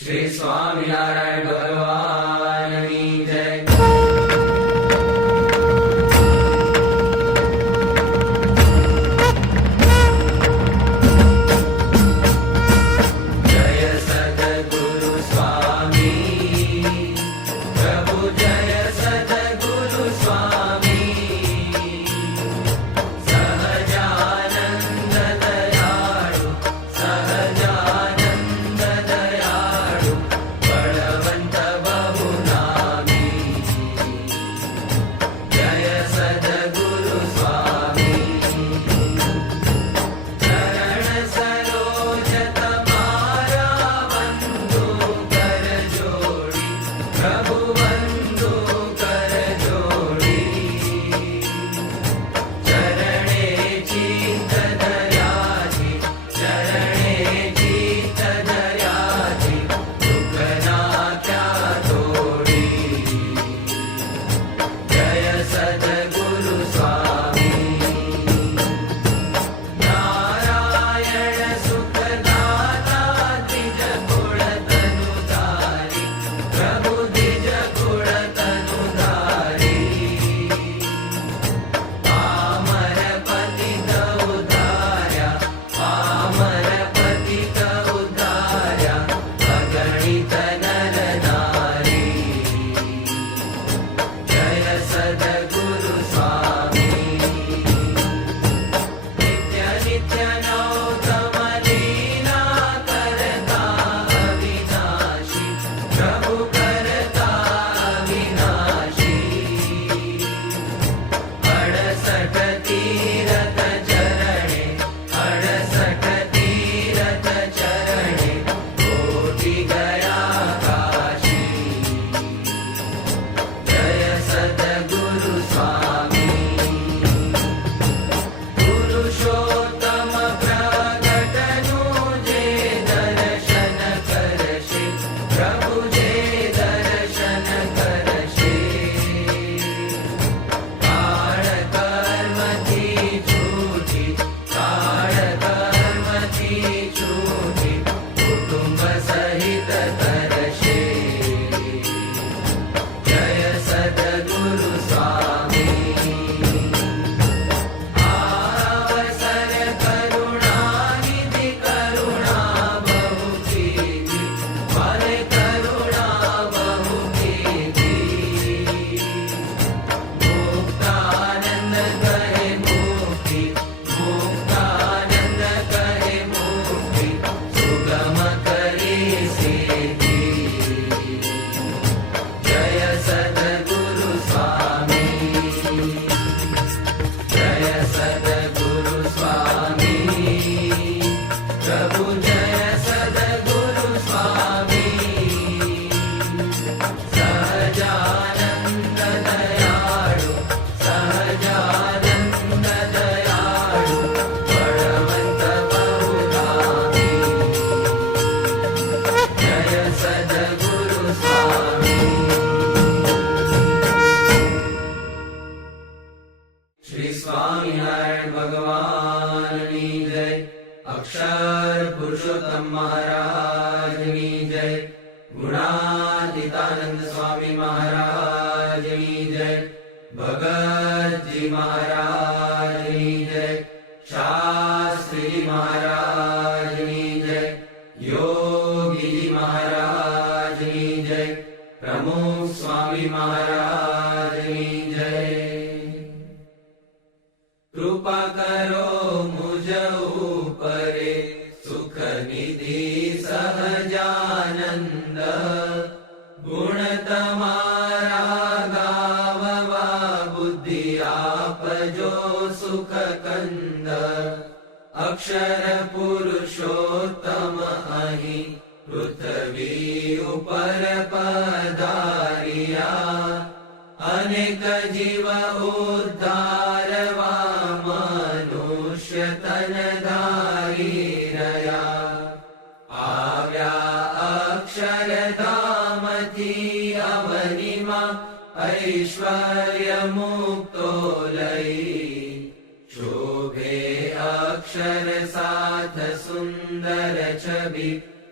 श्री स्वामिनारायण भगवान की जय। जय सद्गुरु स्वामी प्रभु, जय सद्गुरु स्वामी, सहजानंद दयाळु, सहजानंद दयाळु, बलवंत बहुनामी। जय सद्गुरु स्वामी, चरण सरोज तमारा वंदो कर जोड़ी, प्रभु वंदो कर जोड़ी। चरणे चित्त दयाजी, चरणे चित्त दयाजी, दुख ना क्या तोड़ी। जय सद्गुरु स्वामी, नारायण सुखदाता द्विज कुल तनुधारी, प्रभु द्विज कुल तनुधारी। पामर पतित उद्धार्या, पामर पतित उद्धार्या, अगणित नर नारी। जय सद्गुरु स्वामी, नित्य नित्य नौतम लीला करता अविनाशी, प्रभु करता अविनाशी। 68 तीरथ चरणे, 68 तीरथ चरणे, कोटि गया काशी। जय सद्गुरु स्वामी, पुरुषोत्तम प्रगटनु जे दर्शन करशे, प्रभु जे दर्शन करशे। काळ कर्म थी छूटी, काळ कर्म थी छूटी, कुटुंब सहित करशे। जय सद्गुरु स्वामी, आवसर करुणानिधि, करुणा बहु कीधी, फले करुणा बहु कीधी। मुक्तानंद कहे मुक्ति, मुक्तानंद कहे मुक्ति, सुगम करे सिद्धि। जय सद्गुरु स्वामी, जय सद्गुरु स्वामी, प्रभु जय सद्गुरु स्वामी। सहजानंद दयाळु, सहजानंद दयाळु, बलवंत बहुनामी। जय सद्गुरु स्वामी, श्री स्वामिनारायण भगवान की जय। अक्षर पुरुषोत्तम महाराज की जय। गुणातीतानंद स्वामी महाराज की जय। भगत जी महाराज की जय। शास्त्री महाराज की जय। योगी जी महाराज की जय। प्रमुख स्वामी महाराज की जय। कृपा करो मुझ ऊपरे, सुख निधि सहजानंद, गुण तमारा गाववा, बुद्धि आप जो सुख कंद। अक्षर पुरुषोत्तम अहि, पृथ्वी उपर पधारिया। अनेक जीव उद्धारवा, मनुष्य तन धारी रया। आव्या अक्षरधाम थी अवनिमा, ऐश्वर्य मुक्तो लई। शोभे अक्षर साथ सुंदर छवि,